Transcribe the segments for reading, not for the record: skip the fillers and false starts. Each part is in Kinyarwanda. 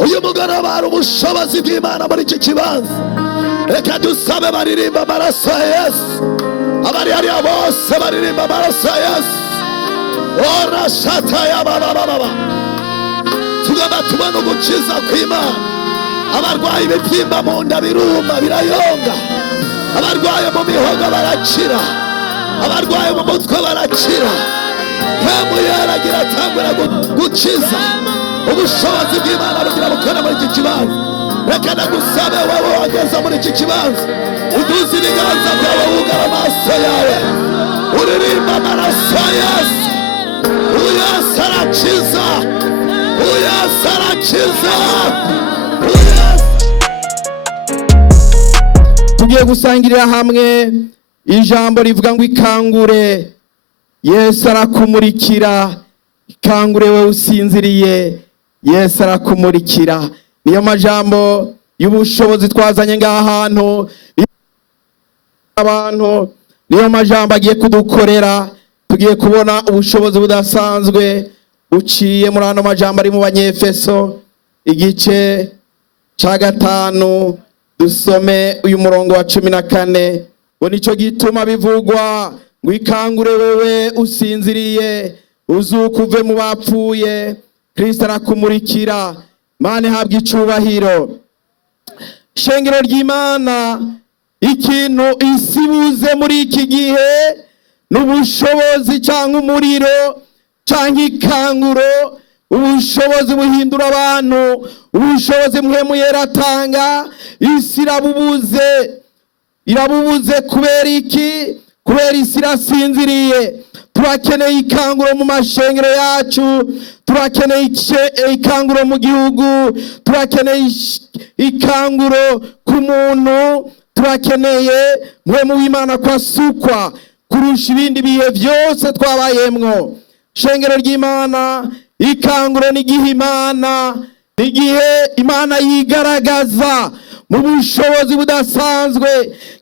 uyu mugoroba hari ubushobozi bw'Imana muri iki kibanza. Reka dusabe baririmba amaraso ya Yesu. Abari hariya bose baririmba amaraso ya Yesu. Ora shata ya baba. Tugomba tubona ugukiza kw'Imana. Abarwayi ibibyimba mu nda biruma birayonga. Abarwaye mu mihogo barakira. Abarwaye mu mutwe barakira. Hemu yaragira atangura gukiza. Ubushobozi bw'Imana bugira bukora muri iki kibanza. Reka nagusabe wowe wageze muri iki kibanza, uduze ibiganza byawe wugara amaso yawe, uririmba amaraso ya Yesu. Yesu arakiza, Yesu arakiza. Tugiye gusangirira hamwe ijambo rivuga ngo ikangure. Yesu arakumurikira. Ikangure we usinziriye, Yesu arakumurikira. Niyo majambo y'ubushobozi twazanye ngaha hantu abantu, niyo majambo agiye kudukorera. Tugiye kubona ubushobozi budasanzwe uciye muri ano majambo ari mu Banyefeso igice ca 5 dusome uyu murongo wa 14. ngo nico gituma bivugwa ngo ikangure wewe usinziriye, uzuka uve mu bapfuye, Kristo arakumurikira. Mane habwa icubahiro. Shengero ry'Imana, ikintu isibuze muri iki gihe n'ubushobozi cyangwa umuriro cyangwa ikanguro. Ubushobozi buhindura abantu, ubushobozi mpwemu yera atanga. Isi irabubuze kubera iki? Kubera isi irasinziriye. Turakeneye ikanguro mu mashengero yacu, turakeneye ikanguro mu gihugu, turakeneye ikanguro ku muntu, turakeneye mpwemu w'Imana kwasukwa kurusha ibindi bihe byose twabayemwo. Shengero ry'Imana, ikanguro ni igihe Imana yigaragaza mu bushobozi budasanzwe,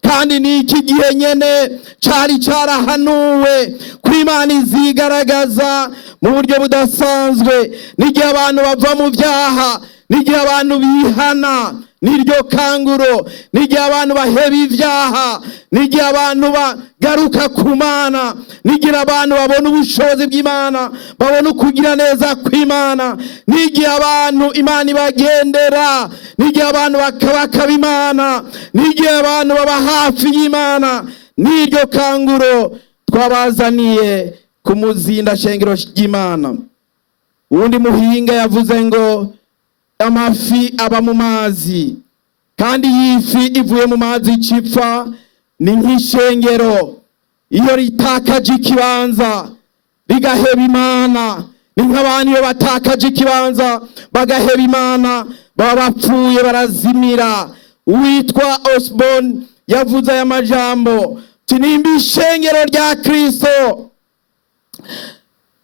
kandi ni iki gihe nyene cari carahanuwe ko Imana izigaragaza mu buryo budasanzwe. N'igihe abantu bava mu byaha, n'igihe abantu bihana, niryo kanguro. N'igihe abantu baheba ibyaha, n'igihe abantu bagaruka ku Mana, n'igihe abantu babona ubushobozi bw'Imana, babona ukugira neza kw'Imana, n'igihe abantu Imana ibagendera, n'igihe abantu bakaba Imana, n'igihe abantu baba hafi y'Imana. Niryo kanguro twabazaniye ku muzinda shengero ry'Imana. Uwundi muhinga yavuze ngo amafi aba mu mazi, kandi yifi ivuye mu mazi icipfa. Ni nk'ishengero iyo ritakaje ikibanza rigaheba Imana. Ni nk'abantu iyo batakaje ikibanza bagaheba Imana, baba bapfuye, barazimira. Uwitwa Osborne yavuze aya majambo, nimba ishengero rya Kristo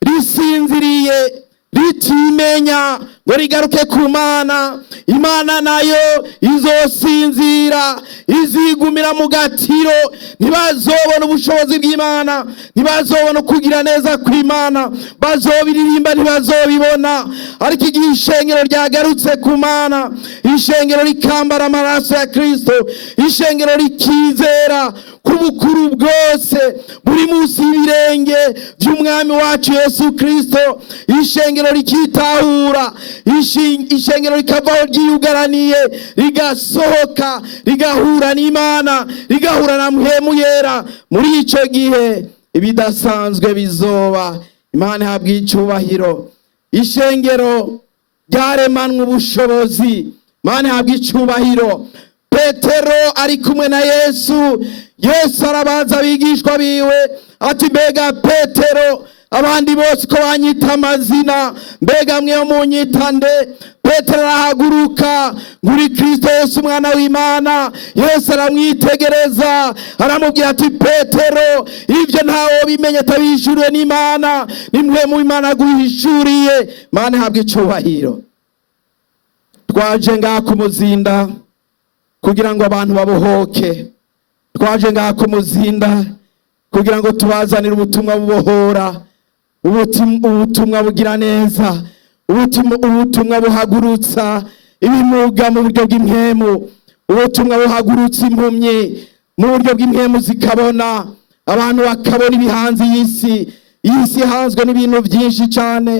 risinziriye, ritimenya ngo rigaruke ku Mana, Imana nayo izosinzira, izigumira mu gatiro. Ntibazobona ubushobozi bw'Imana, ntibazobona kugira neza kw'Imana, bazobiririmba ntibazobibona. Ariko igihe ishengero ryagarutse ku Mana, ishengero rikambara amaraso ya Kristo, ishengero rikizera kubukuru bwose buri munsi y'ibirenge by'umwami wacu Yesu Kristo, ishengero rikitahura, ishengero rikavaho ryiyugaraniye, rigasohoka, rigahura n'Imana, rigahura na mpwemu yera. Muri ico gihe ibidasanzwe bizoba. Imana ihabwa icubahiro. Ishengero ryaremanwe ubushobozi. Imana ihabwa icubahiro. Petero ari kumwe na Yesu. Yesu arabaza abigishwa biwe ati, mbega Petero, abandi bose ko banyita amazina, mbega mwe munyita nde? Petero arahaguruka, nguri Kristo Yesu umwana w'Imana. Yesu aramwitegereza, aramubwira ati, Petero, ivyo ntawo bimenye atabishuriwe n'Imana, nimwe mu Imana guhishuriye. Imana ihabwa icubahiro. Twaje ngaha ku muzinda kugira ngo abantu babohoke. Twaje ngaha ku muzinda kugira ngo tubazanire ubutumwa bubohora, ubutumwa bugira neza, ubutumwa buhagurutsa ibimuga mu buryo bw'impwemu, ubutumwa buhagurutsa impumyi mu buryo bw'impwemu zikabona, abantu bakabona ibihanze y'isi. Isi ihanzwe n'ibintu byinshi cyane,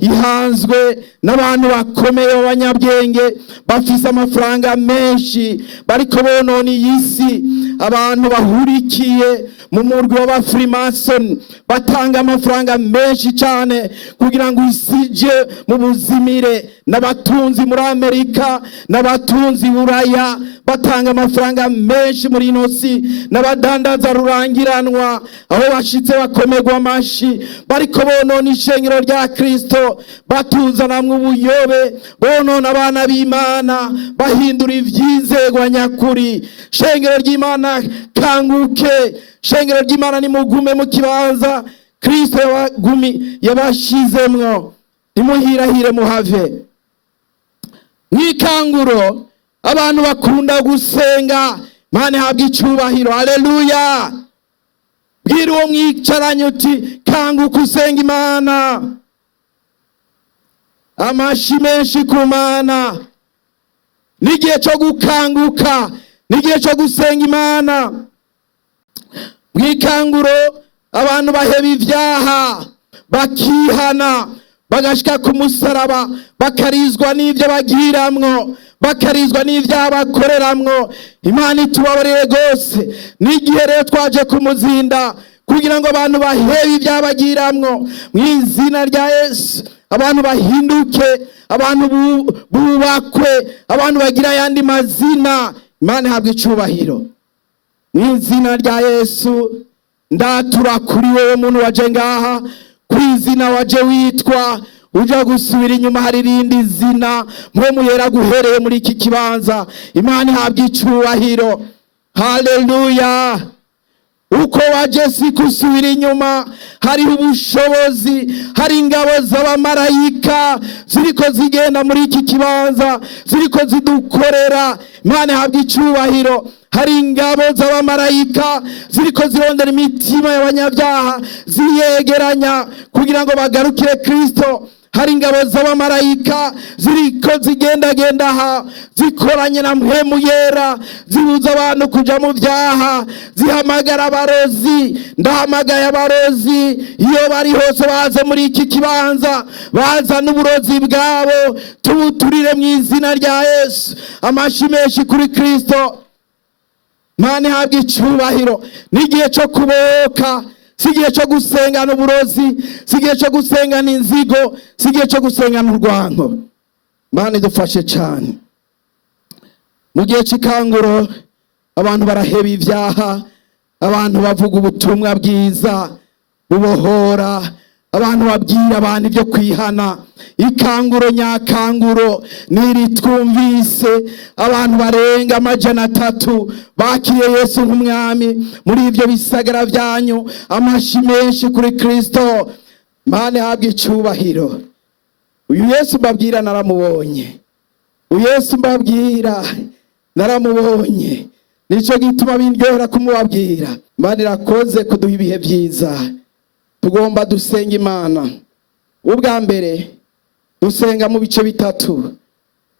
ihanzwe n'abantu bakomeye b'abanyabwenge bafise amafaranga menshi bariko bonona iyi si. Abantu bahurikiye mu murwi w'abafrimason batanga amafaranga menshi cyane kugira ngo isi ije mu buzimire. N'abatunzi muri Amerika, n'abatunzi Buraya batanga amafaranga menshi muri ino si, n'abadandaza rurangiranwa aho bashitse bakomerwa amashi bariko bonona ishengero rya Kristo, batuzanamwe ubuyobe, bonona abana b'Imana, bahindura ivyizerwa nyakuri. Shengero ry'Imana kanguke, shengero ry'Imana nimugume mu kibanza Kristo yabashizemwo, nimuhirahire muhave. Mw'ikanguro abantu bakunda gusenga, Imana ihabwa icubahiro. Haleluya! Bwira uwo mwicaranye uti kanguka usenga Imana. Amashi menshi ku Mana. N'igihe cyo gukanguka, n'igihe cyo gusenga Imana. Mw'ikanguro abantu baheba ivyaha, bakihana, bagashika ku musaraba, bakarizwa n'ivyo bagiramwo, bakarizwa n'ivyo bakoreramwo. Imana itubabarire gose. N'igihe rero twaje kumuzinda kugira ngo abantu bahebe ivyabagiramwo mw'izina rya Yesu, abantu bahinduke, abantu bubakwe, abantu bagira yandi mazina. Imana ihabwa icubahiro mw'izina rya Yesu. Ndatura kuri wewe muntu waje ngaha, kw'izina waje witwa, uja gusubira inyuma hari irindi zina mpwemu yera guhereye muri iki kibanza. Imana ihabwa icubahiro. Haleluya! Uko waje si kusubira inyuma, hariho ubushobozi, hari ingabo z'abamarayika ziriko zigenda muri iki kibanza, ziriko zidukorera. Imana ihabwa icubahiro. Hari ingabo z'abamarayika ziriko zirondera imitima y'abanyabyaha ziyegeranya kugira ngo bagarukire Kristo. Hari ingabo z'abamarayika ziriko zigendagenda aha zikoranye na mpwemu yera, zibuza abantu kuja mu byaha, zihamagara abarozi. Ndahamagaye abarozi, iyo bari hose baze muri iki kibanza, baza n'uburozi bwabo, tubuturire mu izina rya Yesu. Amashi menshi kuri Kristo. Imana ihabwa icubahiro. N'igihe cyo kubohoka, si igihe cyo gusengana uburozi, si igihe cyo gusengana inzigo, si igihe cyo gusengana urwango. Imana idufashe cyane. Mu gihe cy'ikanguro abantu baraheba ivyaha, abantu bavuga ubutumwa bwiza bubohora, abantu babwira abantu ibyo kwihana. Ikanguro nyakanguro niri twumvise abantu barenga 300 bakiriye Yesu nk'umwami muri ivyo bisagara vyanyu. Amashi menshi kuri Kristo. Imana ihabwa icubahiro. Uyu Yesu mbabwira naramubonye, uyu Yesu mbabwira naramubonye, nico gituma bindyohera kumubabwira. Imana irakoze kuduha ibihe byiza. Tugomba dusenga Imana. Ubwa mbere dusenga mu bice bitatu.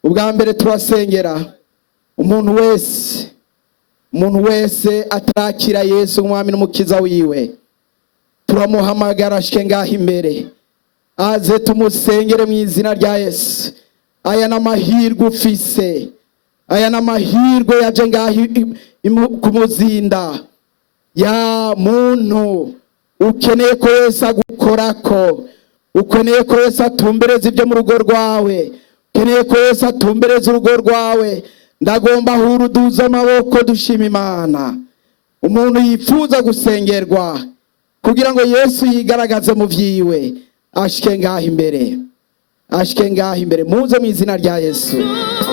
Ubwa mbere turasengera umuntu wese atarakira Yesu umwami n'umukiza wiwe. Turamuhamagara ashike ngaho imbere, aze tumusengere mu izina rya Yesu. Aya n'amahirwe ufise, aya n'amahirwe yaje ngaho kumuzinda. Ya muntu ukeneye ko Yesu agukorako, ukeneye ko Yesu atumbereza ibyo mu rugo rwawe, ukeneye ko Yesu atumbereza urugo rwawe, ndagomba huruduza amaboko dushima Imana. Umuntu yifuza gusengerwa kugira ngo Yesu yigaragaze mu vyiwe, ashike ngaho imbere, ashike ngaho imbere. Muze mu izina rya Yesu.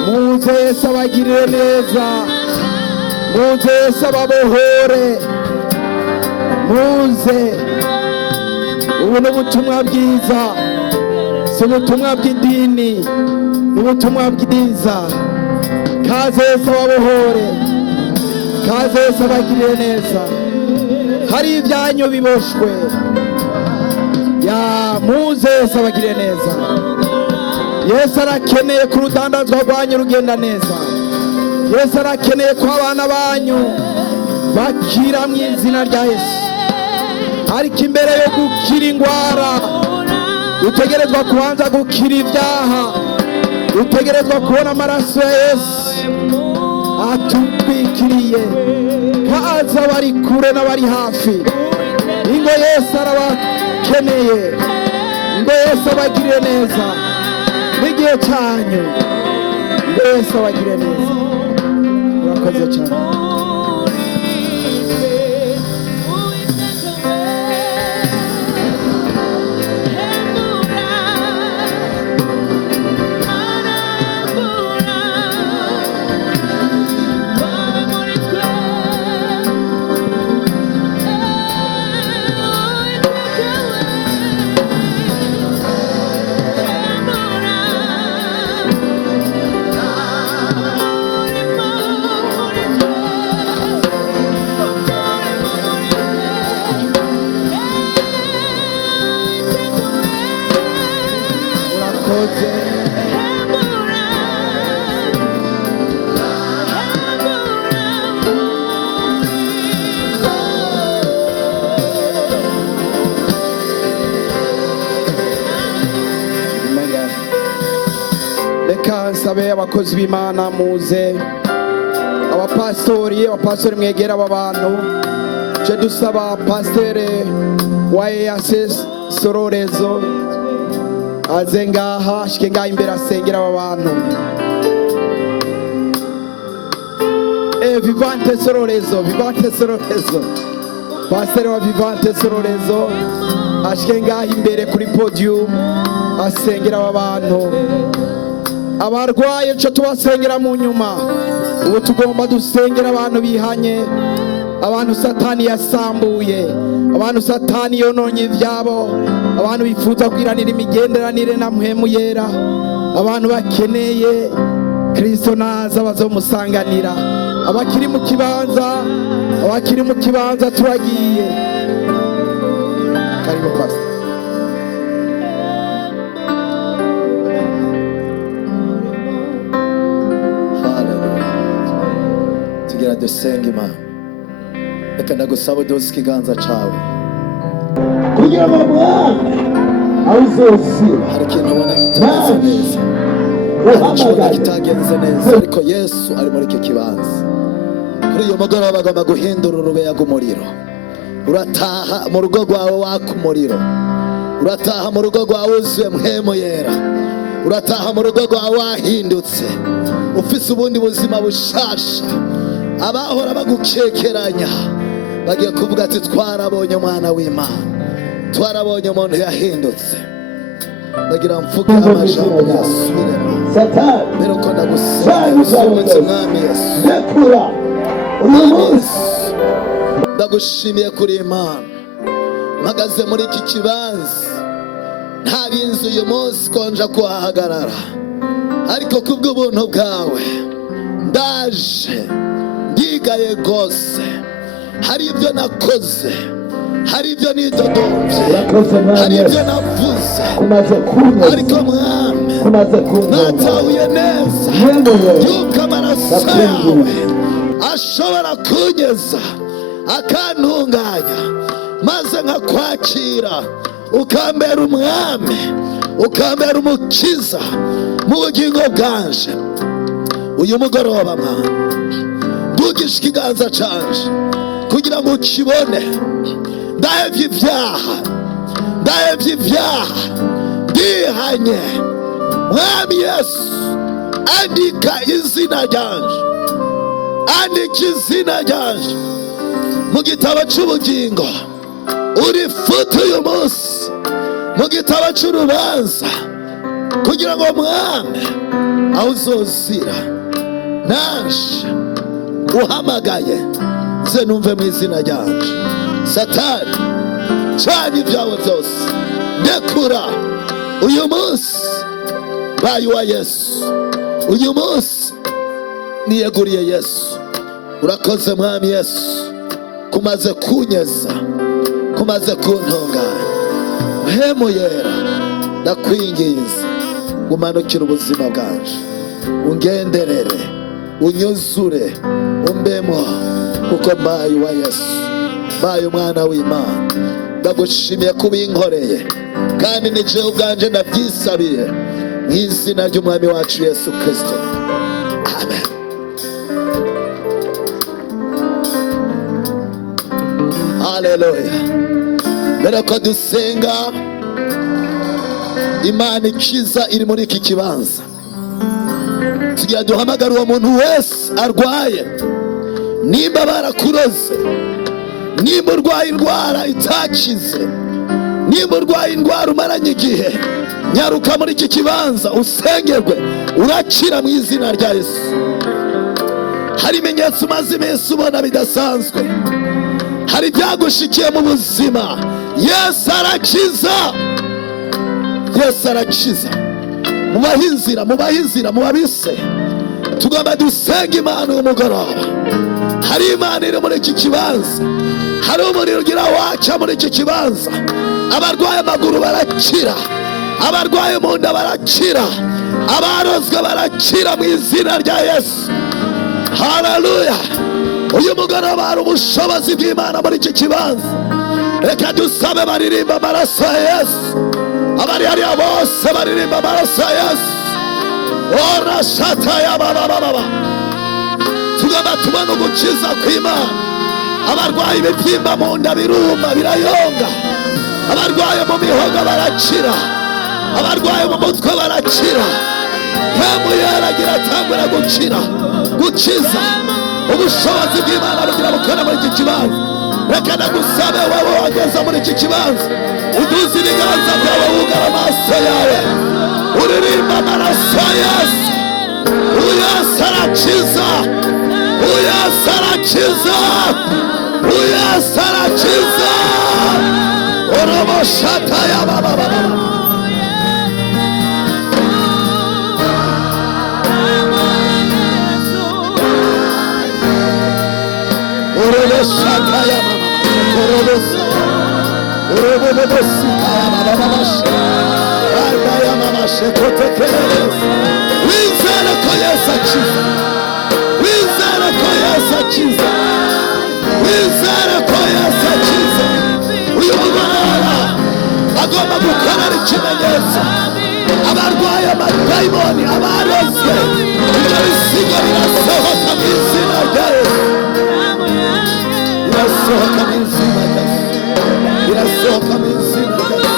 Muze Yesu abagirire neza, muze Yesu ababohore, muze. Ubu n'ubutumwa bwiza, si ubutumwa bw'idini, n'ubutumwa bwiza. Kaze Yesu ababohore, kaze Yesu abagirire neza. Hari ibyanyu biboshwe, ya muze Yesu abagirire neza. Yesu arakeneye ko urudandazwa rwanyu rugenda neza. Yesu arakeneye ko abana banyu bakira mu izina rya Yesu. Ariko imbere yo gukira indwara utegerezwa kubanza gukira ibyaha. Utegerezwa kubona amaraso ya Yesu atutwikiriye, kaza bari kure n'abari hafi. Ingo Yesu arabakeneye, ingo Yesu abagirire neza n'igihe cyanyu. Ingo Yesu abagirire neza. Urakoze cyane. Sabe abakozi b'Imana muze, abapastori mwegera aba bantu. Je dusaba pastere wa EAC Sororezo aze ngaha, ashike ngaha imbere asengera aba bantu. Vivante Sororezo, pastere wa Vivante Sororezo ashike ngaha imbere kuri podium asengera aba bantu. Abarwaye cyo tubasengera mu nyuma. Ubu tugomba dusengera abantu bihanye, abantu Satani yasambuye, abantu Satani yononye ibyabo, abantu bifuza kwiranira imigenderanire na mpemu yera, abantu bakeneye Kristo naza bazomusanganira. Abakiri mu kibanza turagiye. Karibu pastor. Dusenga Imana. Reka ndagusaba uduze ikiganza cyawe kugira ngo Mwami awuzosira. Hari ikintu ubona kitameze neza, hari ikintu kitagenze neza, ariko Yesu ari muri icyo kibanza. Kuri uyu mugoroba bagomba guhindura urubeya rw'umuriro. Urataha mu rugo rwawe waka umuriro. Urataha mu rugo rwawe wuzuye mpemu yera. Urataha mu rugo rwawe wahindutse, ufise ubundi buzima bushasha. Abahora bagukekeranya bagiye kuvuga ati twarabonye umwana w'Imana, twarabonye umuntu yahindutse. Bagira mvuge amajambo yasubiremo. Satani mbere ko ndagusaba Mwami Yesu, nekura uyu munsi. Ndagushimiye kuri Imana, mpagaze muri iki kibanza ntarinze uyu munsi konja kuhahagarara, ariko kubw'ubuntu bwawe ndaje ndigaye gose. Hari ibyo nakoze, hari ibyo nidodomvye, hari ibyo navuze, ariko Mwami natahuye neza yuko amaraso yawe ashobora kunyeza akantunganya, maze nkakwakira ukambera umwami, ukambera umukiza mu bugingo bwanje. Uyu mugoroba Mwami ndugisha ikiganza canje kugira ngo ukibone. Ndahevye ibyaha, ndihanye. Mwami Yesu, andika izina ryanje mu gitabo cy'ubugingo, urifute uyu munsi mu gitabo cy'urubanza, kugira ngo Mwami aho uzozira naje uhamagaye ze numve mu izina ryanje. Satani cyane ibyawe byose ndekura uyu munsi, bayi wa Yesu. Uyu munsi niyeguriye Yesu. Urakoze Mwami Yesu, kumaze kunyeza, kumaze kuntunganya. Mpemu yera ndakwinginze umanukire ubuzima bwanje, ungenderere, unyuzure, umbemo, kuko mbaye uwa Yesu, mbaye umwana w'Imana. Ndagushimiye kuba inkoreye, kandi ni jewe ubwanje ndabyisabiye mu izina ry'umwami wacu Yesu Kristo, amen. Haleluya. Mbere ko dusenga, Imana ikiza iri muri iki kibanza. Tugira duhamagare uwo muntu wese arwaye, nimba barakuroze, nimba urwaye indwara itakize, nimba urwaye indwara umaranye igihe, nyaruka muri iki kibanza usengerwe, urakira mu izina rya Yesu. Hari ibimenyetso umaze iminsi ubona bidasanzwe, hari ibyagushikiye mu buzima. Yesu arakiza, Yesu arakiza. Mubahe inzira, mubahe inzira, mubabise. Tugomba dusenga Imana uyu mugoroba. Hari Imana iri muri iki kibanza, hari umuriro ugira waca muri iki kibanza. Abarwaye amaguru barakira, abarwaye mu nda barakira, abarozwe barakira mu izina rya Yesu. Haleluya. Uyu mugoroba hari ubushobozi bw'Imana muri iki kibanza. Reka dusabe baririmba amaraso ya Yesu. Abari hariya bose baririmba amaraso ya Yesu. Ora shata ya baba. Tugomba tubona ugukiza kw'Imana. Abarwaye ibibyimba mu nda biruma birayonga, abarwaye mu mihogo barakira, abarwaye mu mutwe barakira. Hemu yaragira atangura gukira, gukiza. Ubushobozi bw'Imana bugira bukora muri iki kibanza. Reka ndagusabe wowe wageze muri iki kibanza, uduze ibiganza byawe, wugara amaso yawe, uririmba amaraso ya Yesu. Yesu arakiza, Yesu arakiza, Yesu arakiza. Oromoshata ya baba. Oromoshata ya baba. Oromoshata ya baba. Wizera ko Yesu akiza, wizera ko Yesu akiza, wizera ko Yesu akiza. Uyu mugoroba agomba gukorera ikimenyetso. Abarwaye amadayimoni, abarozwe, ibyo bisigo birasohoka mu izina rya Yesu. Birasohoka mu izina rya Yesu. Birasohoka mu izina rya Yesu.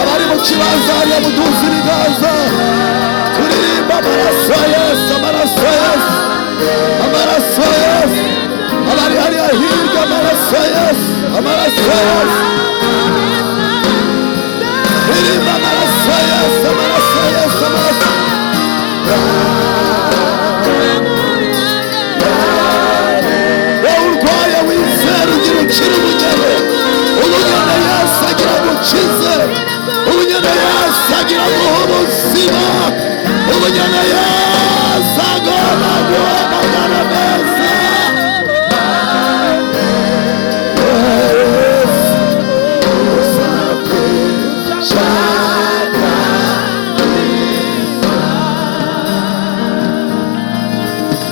Abari mu kibanza hariya muduze ibiganza, turirimba amaraso ya Yesu, amaraso ya Yesu, amaraso ya Yesu. Abari hariya hirya, amaraso ya Yesu, amaraso ya Yesu. Turirimba amaraso ya Yesu, amaraso ya Yesu, amaraso. Wowe urwaye wizera ugira ukira ubunyene. Ubunyene Yesu agira gukize, ubunyene Yesu agira guha ubuzima, ubunyene Yesu agomba guhamagara neza.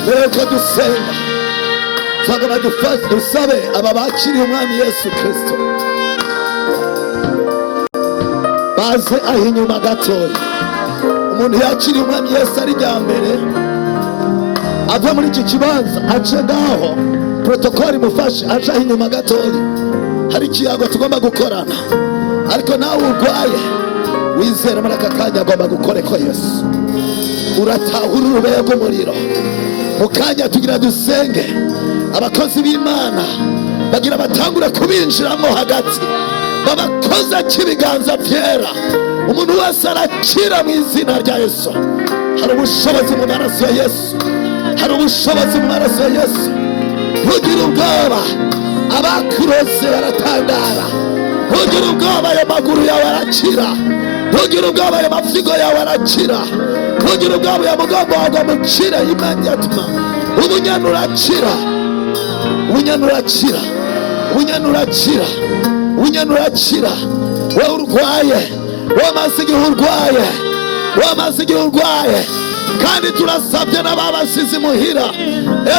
Reka dusenga, twagomba dusabe aba bakiriye umwami Yesu Kristo baze aho inyuma gatoya. Umuntu yakiriye umwami Yesu ari rya mbere, ave muri iki kibanza ace ngaho, protokoli mufashe ace aho inyuma gatoya. Hari ikiyago tugomba gukorana, ariko nawe urwaye wizera muri aka kanya agomba gukore ko Yesu. Uratahura urubeye rw'umuriro. Mu kanya tugira dusenge, abakozi b'Imana bagira batangura kubinjiramo hagati, babakoza cy'ibiganza byera. Umuntu wese arakira mu izina rya Yesu. Hari ubushobozi mu maraso ya Yesu, hari ubushobozi mu maraso ya Yesu. Ntugire ubwoba, abakuroze baratangara. Ntugire ubwoba, ayo maguru yawe arakira. Ntugire ubwoba, ayo mafigo yawe arakira. Ntugire ubwoba, ayo mugongo wawe mukira immediately. Ubunyana urakira, ubunyana urakira, unyanurakira, unyanurakira. Wowe urwaye, wamaze igihe urwaye, wamaze igihe urwaye, kandi turasabye n'ababasize muhira,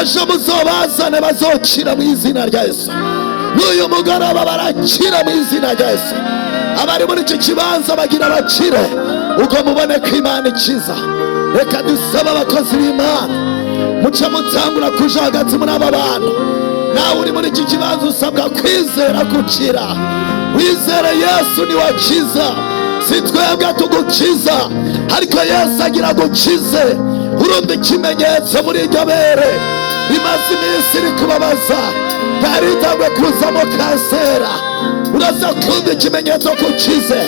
ejo muzobazane bazokira mu izina rya Yesu. N'uyu mugoroba barakira mu izina rya Yesu. Abari muri iki kibanza bagira bakire, ubwo mubone ko Imana ikiza. Reka dusabe abakozi b'Imana, muce mutangura kuja hagati muri aba bantu. Nawe uri muri iki kibanza usabwa kwizera gukira. Wizere Yesu ni wakiza, si twebwe tugukiza, ariko Yesu agira gukize. Urumva ikimenyetso muri iryo bere rimaze iminsi rikubabaza, ntaritangwe kuzamo kansera. Uraza kumva ikimenyetso kukize.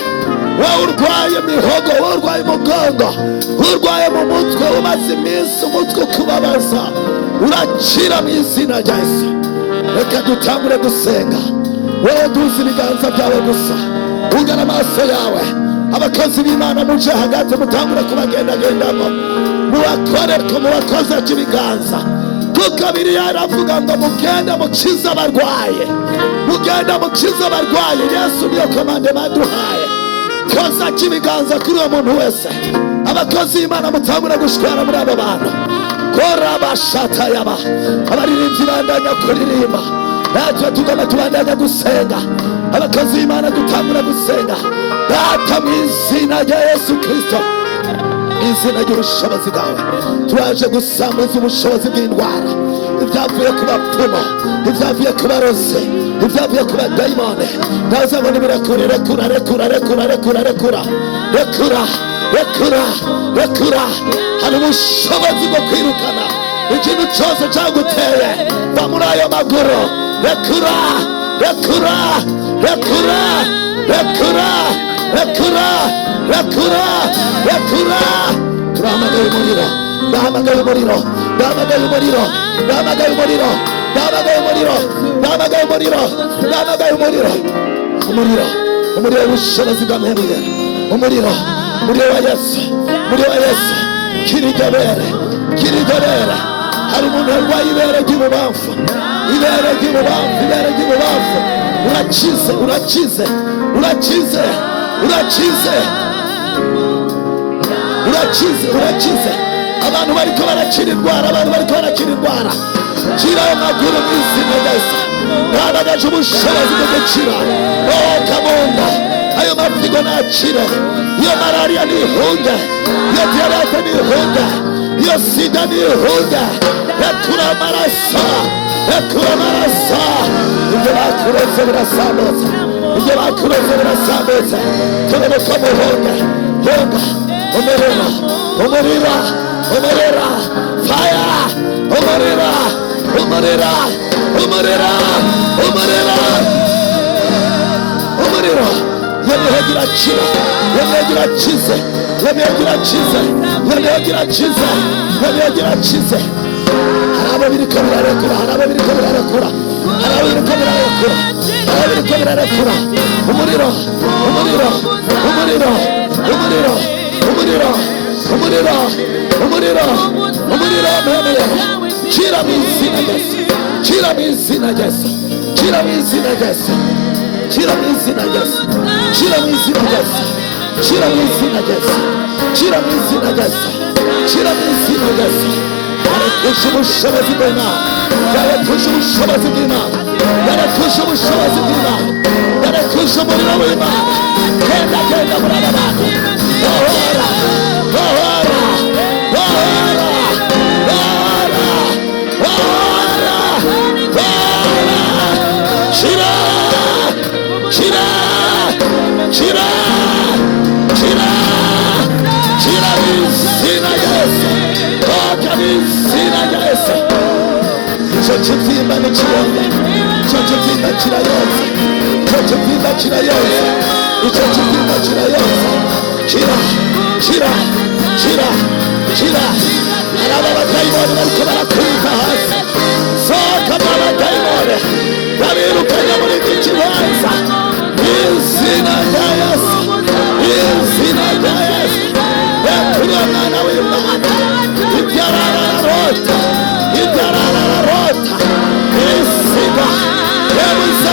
Wowe urwaye mihogo, wowe urwaye umugongo, urwaye mu mutwe, umaze iminsi umutwe ukubabaza, urakira mu izina rya Yesu. Reka dutangure gusenga. Wowe duze ibiganza byawe gusa, ugana amaso yawe. Abakozi b'Imana muje hagati, mutangure kubagendagendamo, mubakoreko, mubakoze cy'ibiganza. Kuko Bibiliya yaravuga ngo mugende mukize abarwaye, mugende mukize abarwaye. Yesu niyo komande baduhaye. Koza cy'ibiganza kuri uwo muntu wese. Abakozi b'Imana mutangure gushwara muri abo bantu. Kora bashata yaba, abaririmbyi bandanya kuririmba, natwe tugomba tubandanya gusenga. Abakozi b'Imana dutangura gusenga. Data mu izina rya Yesu Kristo, izina ry'ubushobozi bwawe, turaje gusambuza ubushobozi bw'indwara, ibyavuye ku bapfumu, ibyavuye ku barozi, ibyavuye ku badayimoni. Ndaza ngo nibirekure, rekura, rekura, rekura, rekura, rekura, rekura, rekura, rekura. Hari ubushobozi bwo kwirukana ikintu cyose cyaguteye, va muri ayo maguru. Rekura, rekura, rekura, rekura, rekura, rekura, rekura. Turahamagaye umuriro, ndahamagaye umuriro, ndahamagaye umuriro, ndahamagaye umuriro, ndahamagaye umuriro, ndahamagaye umuriro, ndahamagaye umuriro. Umuriro, umuriro w'ubushobozi bw'amahembe, umuriro, umuriro wa Yesu, umuriro wa Yesu. Kiri iryo bere, kiri iryo bere. Hari umuntu arwaye ibere ry'ibubamfu, ibere ry'ibubamfu, ibere ry'ibubamfu. Urakize, urakize, urakize, urakize, urakize, urakize. Abantu bariko barakira indwara, abantu bariko barakira indwara. Kira ayo maguru mu izina rya Yesu. Ntabagaje ubushobozi bwo gukira. Kamunda, ayo mafigo nakire, iyo malariya nihunge, iyo diyabete nihunge, iyo sida nihunge. Rekura amaraso, rekura amaraso. Ibyo bakuroze birasambutse, ibyo bakuroze birasambutse. Turebe ko muhunge, hunga, umuriro, umuriro, umuriro, fire, umuriro, umuriro, umuriro, umuriro, umuriro. Yemihogo irakira, yemihogo irakize, yemihogo irakize, yemihogo irakize, yemihogo irakize. Hari abo biriko birarekura, hari abo biriko birarekura, hari abo biriko birarekura, hari abo biriko birarekura. Umuriro, umuriro, umuriro, umuriro, umuriro, umuriro, umuriro, umuriro w'amahembe. Kira mu izina rya Yesu, kira mu izina rya Yesu, kira mu izina rya Yesu, kira mu izina rya Yesu, kira mu izina rya Yesu, kira mu izina rya Yesu, kira mu izina rya Yesu, kira mu izina rya Yesu. Yarekuje ubushobozi bw'Imana, yarekuje ubushobozi bw'Imana, yarekuje ubushobozi bw'Imana, yarekuje umuriro w'Imana. Genda, genda muri aba bantu. Bohora, bohora, bohora, bohora, bohora, bohora. Kira, kira, kira, kira, kira mu izina rya Yesu. Toka mu izina rya Yesu. Icyo kibyimba nikiyonga, icyo kibyimba kirayonga, icyo kibyimba kirayonga, icyo kibyimba kirayonga. Kira, kira, kira, kira. Hari abadayimoni bariko barakubita hasi. Sohoka mu badayimoni, babirukanye muri iki kibanza. Izina rya Yesu, izina rya Yesu. Rekura mwana w'Imana, ibyo arararota, ibyo arararota. Izina, Yabuze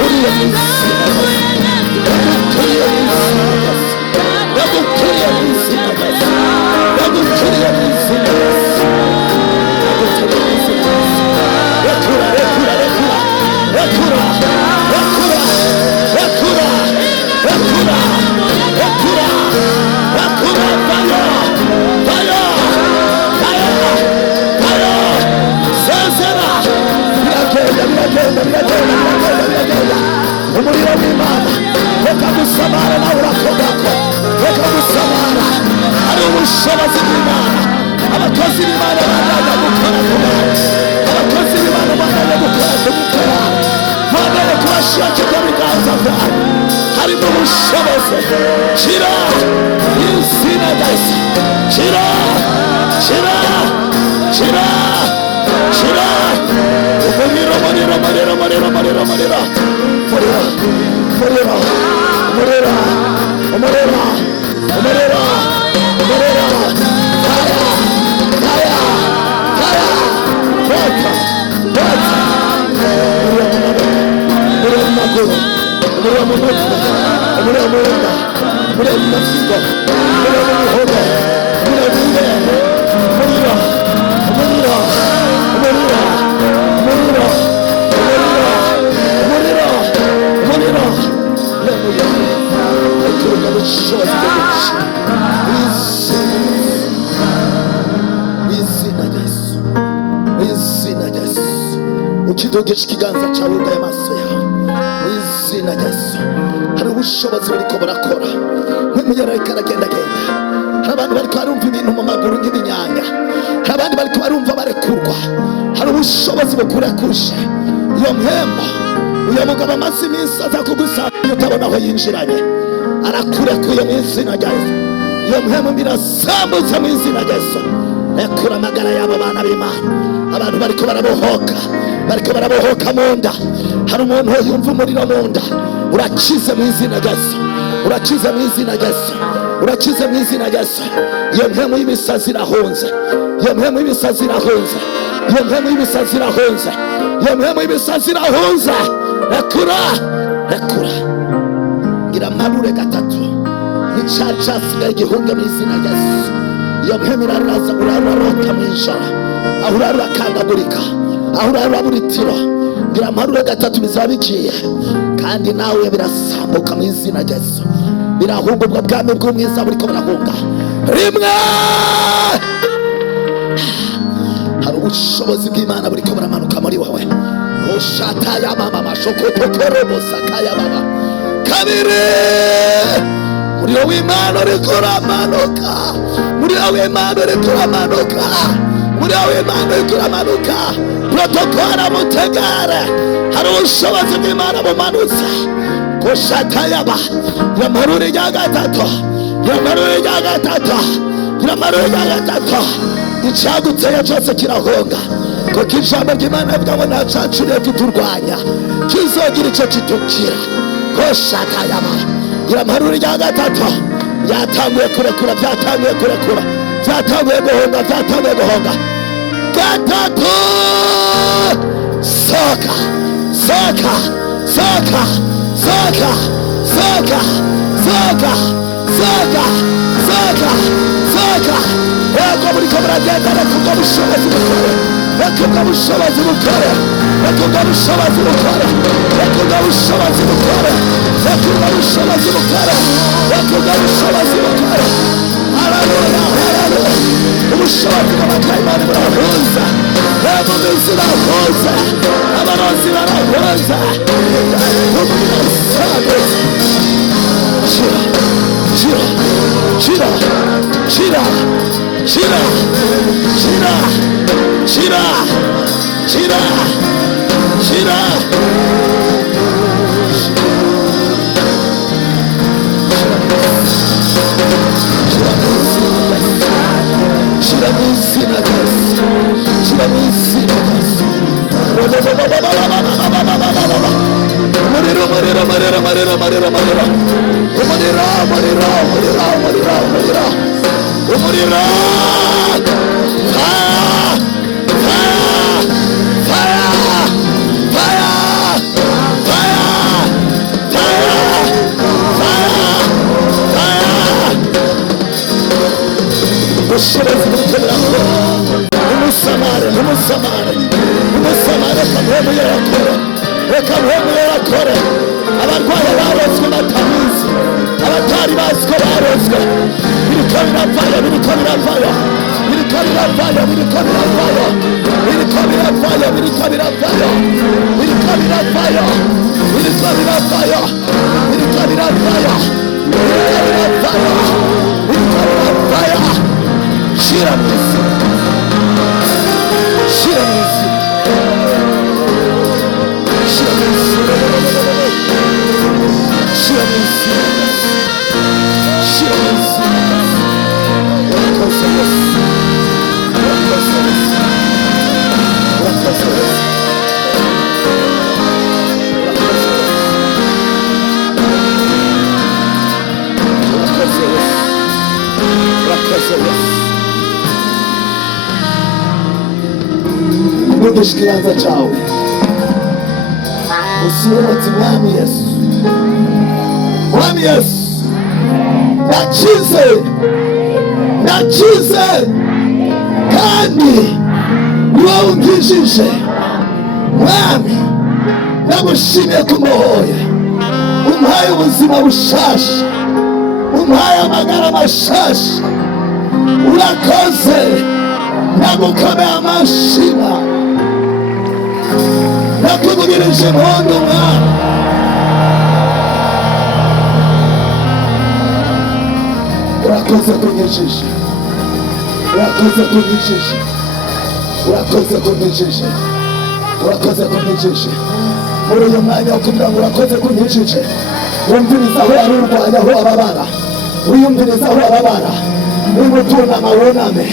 yaguturiye mu izina rya Yesu. Yaguturiye mu izina rya Yesu. Yaguturiye mu izina rya Yesu. Yaguturiye mu izina rya Yesu. Yaguturiye mu izina rya Yesu. Rekura, rekura, rekura, rekura, rekura, rekura, rekura, rekura, rekura, fire, fire, fire, fire, sezera, biragenda, biragenda, biragenda, biragenda, biragenda, umuriro w'Imana, reka gusamara nawe urakodako, reka gusamara, ari ubushobozi bw'Imana, abakozi b'Imana bajyaga gukora ku bantu, abakozi b'Imana bajyaga gukora ku mukora, bajyaga kubashakira ibiganza byabo, harimo ubushobozi, kira, izina rya Yesu, kira, kira, kira, kira, umuriro, umuriro, umuriro, umuriro, umuriro, umuriro, umuriro, umuriro, umuriro, umuriro, umuriro, umuriro, fire, fire, fire, water, water, umuriro mu maguru, umuriro mu mutwe, umuriro mu nda, umuriro mu masigo, umuriro mu mihogo, umuriro mu irembo, umuriro, umuriro, umuriro, umuriro, umuriro, umuriro, umuriro, uturuka mu bushobozi bwo guca, izina rya Yesu, izina rya Yesu, ukidugisha ikiganza cyawe ugaye amaso yawe, izina rya Yesu, hari ubushobozi buriko burakora, nk'imiyoboro ariko aragendagenda, hari abantu bariko barumva ibintu mu maguru nk'ibinyanya, hari abandi bariko barumva barekurwa, hari ubushobozi bukurekurusha, iyo mpembo, uyo mugabo amaze iminsi aza kugusanga utabona aho yinjiranye, arakurekuye mu izina rya Yesu, iyo mpembo birasambutse mu izina rya Yesu, rekura amagara y'abo bana b'Imana, abantu bariko barabohoka, bariko barabohoka mu nda, hari umuntu yumva umuriro mu nda, urakize mu izina rya Yesu, urakize mu izina rya Yesu, urakize mu izina rya Yesu, iyo mpemu y'ibisazi irahunze, iyo mpemu y'ibisazi irahunze, iyo mpemu y'ibisazi irahunze, iyo mpemu y'ibisazi irahunze, rekura, rekura, gira amarure gatatu, n'icaca asigaye igihunge mu izina rya Yesu, iyo mpemu iraraza, urarota mu ijoro, aho urara urakandagurika, aho urara urabura itiro, gira amarure gatatu bizaba bigiye, kandi nawe birasambuka mu izina rya Yesu, birahunga ubwo bwami bw'umwiza buriko burahunga rimwe, hari ubushobozi bw'Imana buriko buramanuka muri wowe, ushata ya mama mashokotoro bosaka ya baba, kabiri, umuriro w'Imana uriko uramanuka, umuriro w'Imana uriko uramanuka, umuriro w'Imana uriko uramanuka, protokora mutegare, hari ubushobozi bw'Imana bumanutse, kushata yaba, yamaruri rya gatatu, yamaruri rya gatatu, yamaruri rya gatatu, icyaguteye cyose kirahunga, kuko ijambo ry'Imana rivuga ngo nta cacuriye kuturwanya kizogira icyo kitukira, kushata yaba, yamaruri rya gatatu, byatanguye kurekura, byatanguye kurekura, byatanguye guhunga, byatanguye guhunga, gatatu, soka, soka, soka, soka, soka, soka, soka, soka, soka, reka buriko buragenda, reka ubwo bushobozi bukore, reka ubwo bushobozi bukore, reka ubwo bushobozi bukore, reka ubwo bushobozi bukore, reka ubwo bushobozi bukore, reka ubwo bushobozi bukore, haleluya, haleluya, ubushobozi bw'abadayimoni burahuza, abavuzi barahuza, abarozi barahuza, umuriro usagutse, shira, shira, shira, shira, shira, shira, shira, shira, shira, shira mu izina rya Yesu, shira mu izina rya Yesu, umuriro, umuriro, umuriro, umuriro, umuriro, umuriro, umuriro, umuriro, umuriro, umuriro, umuriro, umuriro, fire, fire, fire, fire, ubushobozi buriko burakora. Umusamare kamuhemu yarakora, reka muhemu yarakora. Abarwayi barozwe batabizi, abatari bazi ko barozwe, biriko biravayo, biriko biravayo, biriko biravayo, biriko biravayo, biriko biravayo, biriko biravayo, biriko biravayo, biriko biravayo, biriko biravayo, biriko biravayo, biriko biravayo. Shira mwisi, shira mwisi, shira mwisi, shira mwisi, shira mwisi. Urakoze Yesu, urakoze Yesu, urakoze Yesu, urakoze Yesu, urakoze Yesu. Nudisha ikiganza cyawe usubire uti mwami Yesu, mwami Yesu, nakize kandi niwowe unkijije. Mwami ndagushimiye kumuhoye, umpaye ubuzima bushasha, umpaye amagara mashasha. Urakoze, ndagukomeye amashimwe, ndakuvugirije impundu Mwami. Urakoze kunkijije, urakoze kunkijije, urakoze kunkijije, urakoze kunkijije. Muri uyu mwanya wo kugira ngo urakoze kunkijije, wumviriza aho ari urwanya, aho ababara, wiyumviriza aho ababara, nimutunama wuname,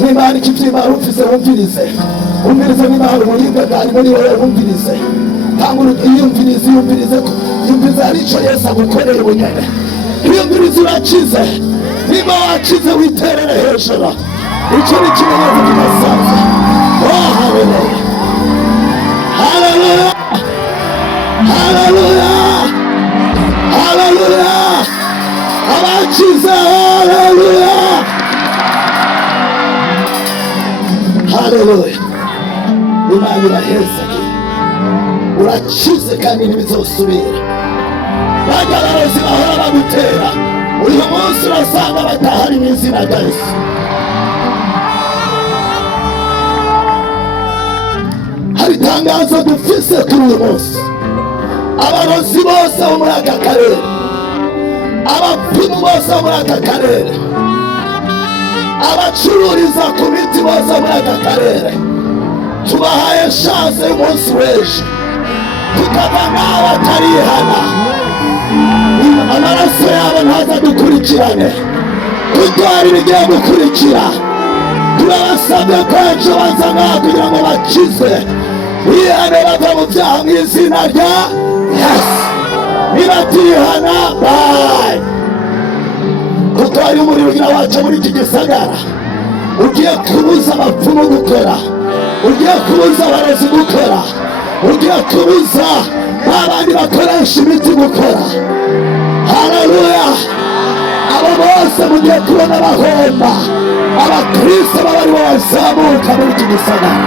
niba hari ikibyimba ufise wumvirize, wumvirize niba hari uburibwe bwari muri wowe wumvirize. Kanguro iyumvirize, yumvirize hari ico Yesu agukoreye ubunyene. Iyumvirize urakize, niba wakize witerere hejuru, icyo ni ikimenyetso kidasanzwe. Oh, haleluya, haleluya, haleluya, haleluya, abakize, haleluya, haleluya. Imana iraheza, urakize kandi ntibizosubira. Bajya abarozi bahora bagutera, uyu munsi urasanga batahari mu izina rya Yesu. Hari itangazo dufise kuri uyu munsi. Abarozi bose bo muri aka karere, abapfumu bose bo muri aka karere, abacururiza ku miti bose bo muri aka karere, tubahaye chance y'umunsi w'ejo, tukava nk'aho batarihana. Amaraso yabo ntaza dukurikirane, kudwara ibigiye gukurikira. Turabasabye ko ejo baza ngaha kugira ngo bakizwe, bihane bava mu byaha mu izina rya Yesu. Nibatihana, bye. Kuko hari umuriro ugira waca muri iki gisagara, ugiye kubuza abapfumu gukora, ugiye kubuza abarozi gukora, ugiye kubuza babandi bakoresha imiti gukora. Haleluya. Abo bose mugiye kubona bahomba, abakristo baba ari bo bazamuka muri iki gisagara.